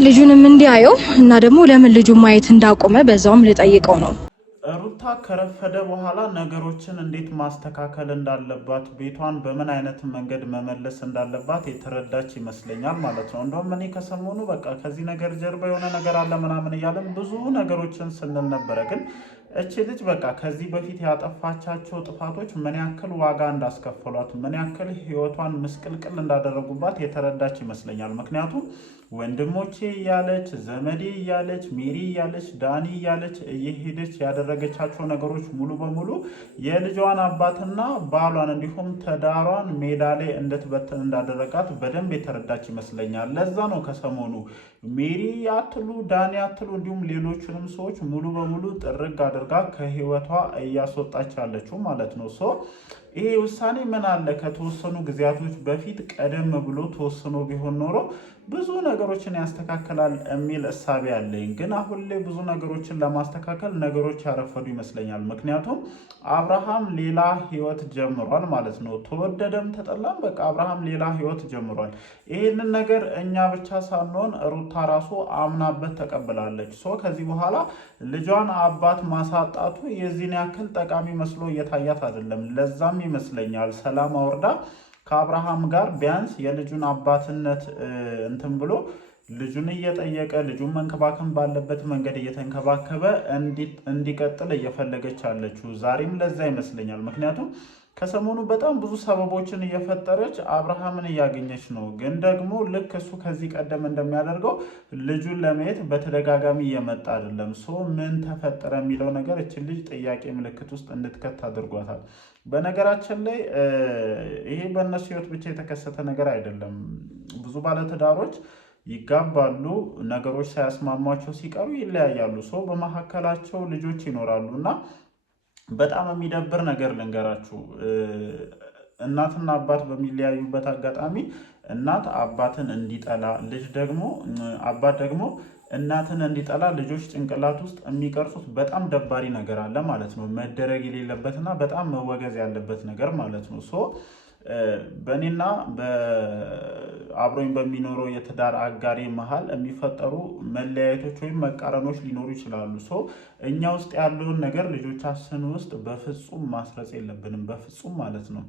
ልጁንም እንዲያየው እና ደግሞ ለምን ልጁ ማየት እንዳቆመ በዛውም ልጠይቀው ነው። ሩታ ከረፈደ በኋላ ነገሮችን እንዴት ማስተካከል እንዳለባት ቤቷን በምን አይነት መንገድ መመለስ እንዳለባት የተረዳች ይመስለኛል ማለት ነው። እንደውም እኔ ከሰሞኑ በቃ ከዚህ ነገር ጀርባ የሆነ ነገር አለ ምናምን እያለን ብዙ ነገሮችን ስንል ነበረ። ግን እቺ ልጅ በቃ ከዚህ በፊት ያጠፋቻቸው ጥፋቶች ምን ያክል ዋጋ እንዳስከፈሏት፣ ምን ያክል ህይወቷን ምስቅልቅል እንዳደረጉባት የተረዳች ይመስለኛል። ምክንያቱም ወንድሞቼ እያለች ዘመዴ እያለች ሜሪ እያለች ዳኒ እያለች እየሄደች ያደረገቻቸው ነገሮች ሙሉ በሙሉ የልጇን አባትና ባሏን እንዲሁም ትዳሯን ሜዳ ላይ እንድትበትን እንዳደረጋት በደንብ የተረዳች ይመስለኛል። ለዛ ነው ከሰሞኑ ሜሪ አትሉ ዳኒ አትሉ እንዲሁም ሌሎችንም ሰዎች ሙሉ በሙሉ ጥርግ አድርጋ ከህይወቷ እያስወጣች ያለችው ማለት ነው። ይሄ ውሳኔ ምን አለ ከተወሰኑ ጊዜያቶች በፊት ቀደም ብሎ ተወስኖ ቢሆን ኖሮ ብዙ ነገሮችን ያስተካክላል የሚል እሳቤ አለኝ። ግን አሁን ላይ ብዙ ነገሮችን ለማስተካከል ነገሮች ያረፈዱ ይመስለኛል። ምክንያቱም አብርሃም ሌላ ህይወት ጀምሯል ማለት ነው። ተወደደም ተጠላም በቃ አብርሃም ሌላ ህይወት ጀምሯል። ይህንን ነገር እኛ ብቻ ሳንሆን ሩታ ራሱ አምናበት ተቀብላለች። ከዚህ በኋላ ልጇን አባት ማሳጣቱ የዚህን ያክል ጠቃሚ መስሎ እየታያት አይደለም። ለዛም ይመስለኛል ሰላም አውርዳ ከአብርሃም ጋር ቢያንስ የልጁን አባትነት እንትን ብሎ ልጁን እየጠየቀ ልጁን መንከባከብ ባለበት መንገድ እየተንከባከበ እንዲቀጥል እየፈለገች አለችው። ዛሬም ለዛ ይመስለኛል። ምክንያቱም ከሰሞኑ በጣም ብዙ ሰበቦችን እየፈጠረች አብርሃምን እያገኘች ነው። ግን ደግሞ ልክ እሱ ከዚህ ቀደም እንደሚያደርገው ልጁን ለማየት በተደጋጋሚ እየመጣ አይደለም። ምን ተፈጠረ የሚለው ነገር እችን ልጅ ጥያቄ ምልክት ውስጥ እንድትከት አድርጓታል። በነገራችን ላይ ይሄ በእነሱ ህይወት ብቻ የተከሰተ ነገር አይደለም። ብዙ ባለትዳሮች ይጋባሉ፣ ነገሮች ሳያስማሟቸው ሲቀሩ ይለያያሉ። በመካከላቸው ልጆች ይኖራሉ እና በጣም የሚደብር ነገር ልንገራችሁ። እናትና አባት በሚለያዩበት አጋጣሚ እናት አባትን እንዲጠላ ልጅ ደግሞ አባት ደግሞ እናትን እንዲጠላ ልጆች ጭንቅላት ውስጥ የሚቀርጹት በጣም ደባሪ ነገር አለ ማለት ነው። መደረግ የሌለበትና በጣም መወገዝ ያለበት ነገር ማለት ነው። በእኔና አብሮኝ በሚኖረው የትዳር አጋሪ መሀል የሚፈጠሩ መለያየቶች ወይም መቃረኖች ሊኖሩ ይችላሉ። እኛ ውስጥ ያለውን ነገር ልጆቻችን ውስጥ በፍጹም ማስረጽ የለብንም። በፍጹም ማለት ነው።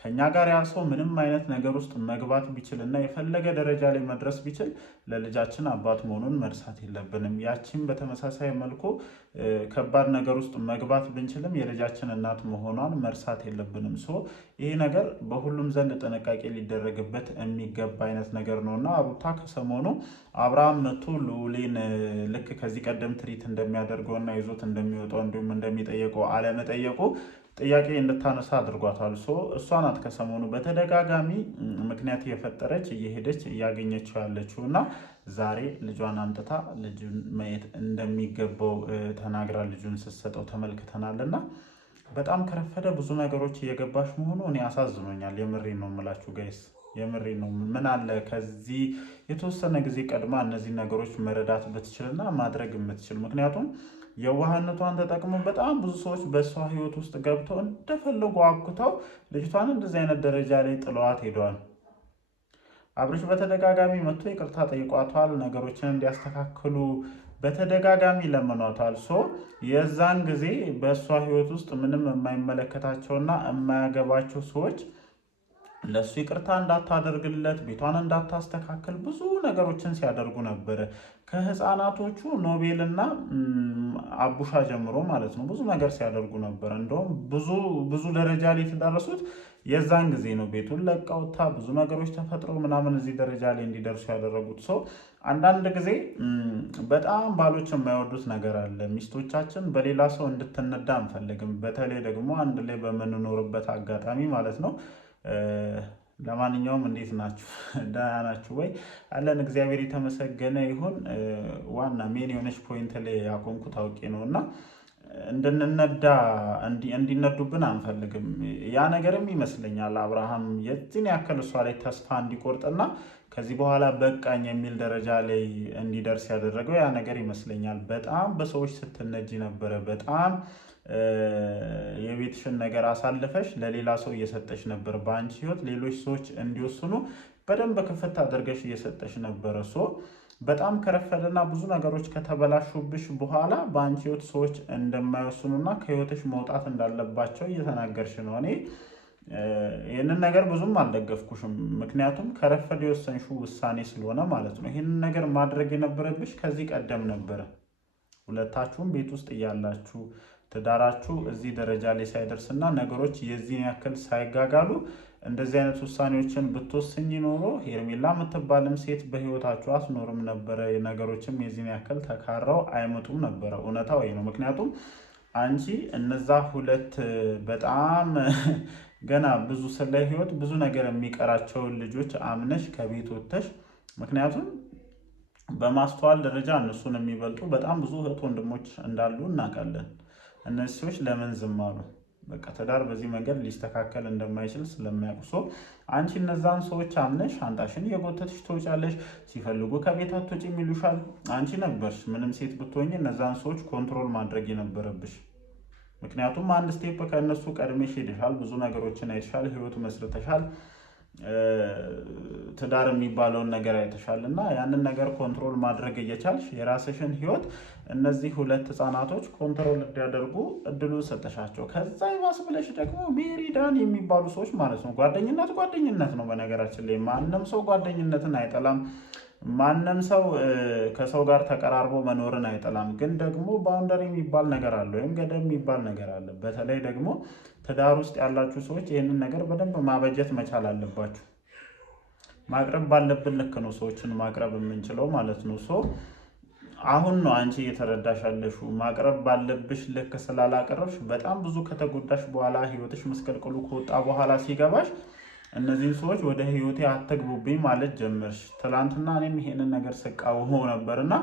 ከኛ ጋር ያ ሰው ምንም አይነት ነገር ውስጥ መግባት ቢችል እና የፈለገ ደረጃ ላይ መድረስ ቢችል ለልጃችን አባት መሆኑን መርሳት የለብንም። ያቺም በተመሳሳይ መልኩ ከባድ ነገር ውስጥ መግባት ብንችልም የልጃችን እናት መሆኗን መርሳት የለብንም። ይሄ ነገር በሁሉም ዘንድ ጥንቃቄ ሊደረግበት የሚገባ አይነት ነገር ነውና ሩታ ከሰሞኑ አብርሃም መቶ ልዑሌን ልክ ከዚህ ቀደም ትሪት እንደሚያደርገውና ይዞት እንደሚወጣው እንዲሁም እንደሚጠየቀው አለመጠየቁ ጥያቄ እንድታነሳ አድርጓታል። እሷ ናት ከሰሞኑ በተደጋጋሚ ምክንያት እየፈጠረች እየሄደች እያገኘችው ያለችው እና ዛሬ ልጇን አምጥታ ልጁን ማየት እንደሚገባው ተናግራ ልጁን ስትሰጠው ተመልክተናል። እና በጣም ከረፈደ ብዙ ነገሮች እየገባሽ መሆኑ እኔ አሳዝኖኛል። የምሬን ነው የምላችሁ ጋይስ፣ የምሬ ነው። ምን አለ ከዚህ የተወሰነ ጊዜ ቀድማ እነዚህ ነገሮች መረዳት ብትችልና ማድረግ የምትችል ምክንያቱም የዋህነቷን ተጠቅመው በጣም ብዙ ሰዎች በእሷ ህይወት ውስጥ ገብተው እንደፈለጉ አብኩተው ልጅቷን እንደዚህ አይነት ደረጃ ላይ ጥለዋት ሄደዋል። አብርሽ በተደጋጋሚ መጥቶ ይቅርታ ጠይቋታል። ነገሮችን እንዲያስተካክሉ በተደጋጋሚ ለመኗታል። የዛን ጊዜ በእሷ ህይወት ውስጥ ምንም የማይመለከታቸውና የማያገባቸው ሰዎች ለሱ ይቅርታ እንዳታደርግለት ቤቷን እንዳታስተካክል ብዙ ነገሮችን ሲያደርጉ ነበረ። ከህፃናቶቹ ኖቤልና አቡሻ ጀምሮ ማለት ነው ብዙ ነገር ሲያደርጉ ነበር። እንደውም ብዙ ደረጃ ላይ የተዳረሱት የዛን ጊዜ ነው። ቤቱን ለቀውታ ብዙ ነገሮች ተፈጥረው ምናምን እዚህ ደረጃ ላይ እንዲደርሱ ያደረጉት። አንዳንድ ጊዜ በጣም ባሎች የማይወዱት ነገር አለ። ሚስቶቻችን በሌላ ሰው እንድትነዳ አንፈልግም። በተለይ ደግሞ አንድ ላይ በምንኖርበት አጋጣሚ ማለት ነው። ለማንኛውም እንዴት ናችሁ? ደህና ናችሁ ወይ? አለን እግዚአብሔር የተመሰገነ ይሁን። ዋና ሜን የሆነች ፖይንት ላይ ያቆምኩት አውቄ ነው እና እንዲነዱብን አንፈልግም። ያ ነገርም ይመስለኛል አብርሃም የዚህን ያክል እሷ ላይ ተስፋ እንዲቆርጥና ከዚህ በኋላ በቃኝ የሚል ደረጃ ላይ እንዲደርስ ያደረገው ያ ነገር ይመስለኛል። በጣም በሰዎች ስትነጂ ነበረ። በጣም የቤትሽን ነገር አሳልፈሽ ለሌላ ሰው እየሰጠሽ ነበር። በአንቺ ህይወት ሌሎች ሰዎች እንዲወስኑ በደንብ ክፍት አድርገሽ እየሰጠሽ ነበረ። በጣም ከረፈደና ብዙ ነገሮች ከተበላሹብሽ በኋላ በአንቺ ህይወት ሰዎች እንደማይወስኑና ከህይወትሽ መውጣት እንዳለባቸው እየተናገርሽ ነው። እኔ ይህንን ነገር ብዙም አልደገፍኩሽም፣ ምክንያቱም ከረፈደ የወሰንሽው ውሳኔ ስለሆነ ማለት ነው። ይህንን ነገር ማድረግ የነበረብሽ ከዚህ ቀደም ነበረ። ሁለታችሁም ቤት ውስጥ እያላችሁ ትዳራችሁ እዚህ ደረጃ ላይ ሳይደርስና ነገሮች የዚህን ያክል ሳይጋጋሉ እንደዚህ አይነት ውሳኔዎችን ብትወስኝ ኖሮ ሄርሜላ የምትባልም ሴት በህይወታችሁ አትኖርም ነበረ። ነገሮችም የዚህን ያክል ተካረው አይመጡም ነበረ። እውነታው ይሄ ነው። ምክንያቱም አንቺ እነዛ ሁለት በጣም ገና ብዙ ስለ ህይወት ብዙ ነገር የሚቀራቸውን ልጆች አምነሽ ከቤት ወጥተሽ፣ ምክንያቱም በማስተዋል ደረጃ እነሱን የሚበልጡ በጣም ብዙ እህት ወንድሞች እንዳሉ እናውቃለን። እነዚህ ሰዎች ለምን ዝም አሉ? በቃ ትዳር በዚህ መንገድ ሊስተካከል እንደማይችል ስለሚያውቁ አንቺ እነዛን ሰዎች አምነሽ ሻንጣሽን እየጎተትሽ ትወጫለሽ። ሲፈልጉ ከቤት አትወጪም ይሉሻል። አንቺ ነበርሽ ምንም ሴት ብትሆኝ እነዛን ሰዎች ኮንትሮል ማድረግ የነበረብሽ። ምክንያቱም አንድ ስቴፕ ከእነሱ ቀድሜሽ ሄደሻል። ብዙ ነገሮችን አይተሻል። ህይወት መስርተሻል። ትዳር የሚባለውን ነገር አይተሻል እና ያንን ነገር ኮንትሮል ማድረግ እየቻልሽ የራስሽን ህይወት እነዚህ ሁለት ህፃናቶች ኮንትሮል እንዲያደርጉ እድሉን ሰጠሻቸው። ከዛ ይባስ ብለሽ ደግሞ ሜሪዳን የሚባሉ ሰዎች ማለት ነው። ጓደኝነት ነው። በነገራችን ላይ ማንም ሰው ጓደኝነትን አይጠላም። ማንም ሰው ከሰው ጋር ተቀራርቦ መኖርን አይጠላም። ግን ደግሞ ባውንደሪ የሚባል ነገር አለ፣ ወይም ገደብ የሚባል ነገር አለ። በተለይ ደግሞ ትዳር ውስጥ ያላችሁ ሰዎች ይህንን ነገር በደንብ ማበጀት መቻል አለባችሁ። ማቅረብ ባለብን ልክ ነው ሰዎችን ማቅረብ የምንችለው ማለት ነው። አሁን ነው አንቺ እየተረዳሽ ያለሽው። ማቅረብ ባለብሽ ልክ ስላላቀረብሽ በጣም ብዙ ከተጎዳሽ በኋላ ህይወትሽ መስቀልቅሉ ከወጣ በኋላ ሲገባሽ እነዚህን ሰዎች ወደ ህይወቴ አትግቡብኝ ማለት ጀመርሽ። ትላንትና እኔም ይሄንን ነገር ስቃወመው ነበርና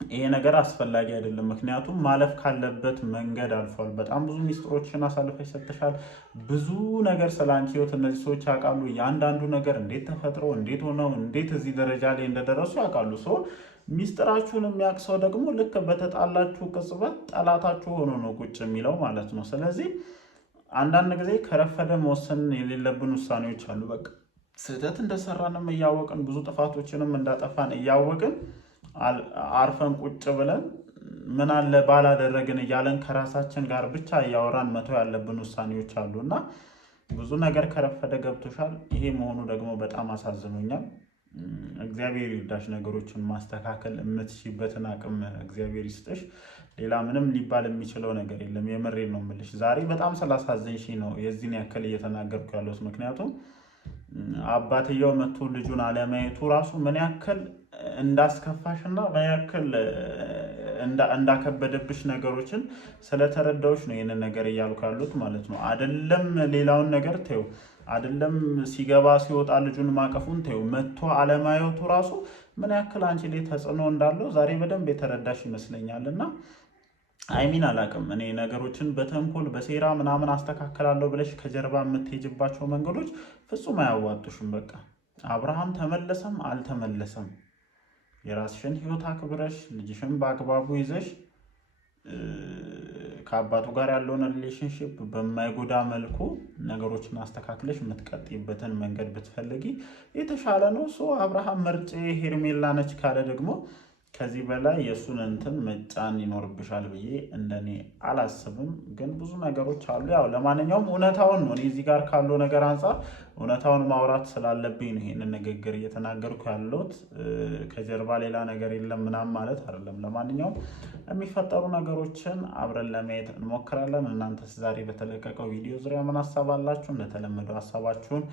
ይሄ ነገር አስፈላጊ አይደለም። ምክንያቱም ማለፍ ካለበት መንገድ አልፏል። በጣም ብዙ ሚስጥሮችን አሳልፈሽ ሰጥተሻል። ብዙ ነገር ስለ አንቺ ህይወት እነዚህ ሰዎች ያውቃሉ። እያንዳንዱ ነገር እንዴት ተፈጥሮ እንዴት ሆነው እንዴት እዚህ ደረጃ ላይ እንደደረሱ ያውቃሉ። ሚስጥራችሁን የሚያውቅ ሰው ደግሞ ልክ በተጣላችሁ ቅጽበት ጠላታችሁ ሆኖ ነው ቁጭ የሚለው ማለት ነው። ስለዚህ አንዳንድ ጊዜ ከረፈደ መወሰን የሌለብን ውሳኔዎች አሉ። በቃ ስህተት እንደሰራንም እያወቅን ብዙ ጥፋቶችንም እንዳጠፋን እያወቅን አርፈን ቁጭ ብለን ምን አለ ባላደረግን እያለን ከራሳችን ጋር ብቻ እያወራን መተው ያለብን ውሳኔዎች አሉ እና ብዙ ነገር ከረፈደ ገብቶሻል። ይሄ መሆኑ ደግሞ በጣም አሳዝኖኛል። እግዚአብሔር ይርዳሽ። ነገሮችን ማስተካከል የምትሽበትን አቅም እግዚአብሔር ይስጥሽ። ሌላ ምንም ሊባል የሚችለው ነገር የለም። የምሬን ነው የምልሽ። ዛሬ በጣም ስላሳዘንሽ ነው የዚህን ያክል እየተናገርኩ ያለሁት። ምክንያቱም አባትየው መጥቶ ልጁን አለማየቱ ራሱ ምን ያክል እንዳስከፋሽና ምን ያክል እንዳከበደብሽ ነገሮችን ስለተረዳዎች ነው ይህንን ነገር እያልኩ ያሉት ማለት ነው። አይደለም ሌላውን ነገር ተይው፣ አይደለም ሲገባ ሲወጣ ልጁን ማቀፉን ተይው፣ መጥቶ አለማየቱ ራሱ ምን ያክል አንቺ ላይ ተጽዕኖ እንዳለው ዛሬ በደንብ የተረዳሽ ይመስለኛልና አይሚን አላቅም። እኔ ነገሮችን በተንኮል በሴራ ምናምን አስተካከላለሁ ብለሽ ከጀርባ የምትሄጅባቸው መንገዶች ፍጹም አያዋጡሽም። በቃ አብርሃም ተመለሰም አልተመለሰም የራስሽን ህይወት አክብረሽ ልጅሽን በአግባቡ ይዘሽ ከአባቱ ጋር ያለውን ሪሌሽንሽፕ በማይጎዳ መልኩ ነገሮችን አስተካክለሽ የምትቀጥይበትን መንገድ ብትፈልጊ የተሻለ ነው። አብርሃም ምርጬ ሄርሜላ ነች ካለ ደግሞ ከዚህ በላይ የእሱን እንትን መጫን ይኖርብሻል ብዬ እንደኔ አላስብም። ግን ብዙ ነገሮች አሉ። ያው ለማንኛውም እውነታውን ነው እኔ እዚህ ጋር ካለው ነገር አንጻር እውነታውን ማውራት ስላለብኝ ነው ይሄንን ንግግር እየተናገርኩ ያለሁት። ከጀርባ ሌላ ነገር የለም ምናምን ማለት አይደለም። ለማንኛውም የሚፈጠሩ ነገሮችን አብረን ለማየት እንሞክራለን። እናንተስ ዛሬ በተለቀቀው ቪዲዮ ዙሪያ ምን ሀሳብ አላችሁ? እንደተለመደው ሀሳባችሁን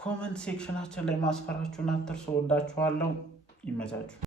ኮመንት ሴክሽናችን ላይ ማስፈራችሁን አትርሱ። ወዳችኋለሁ። ይመቻችሁ።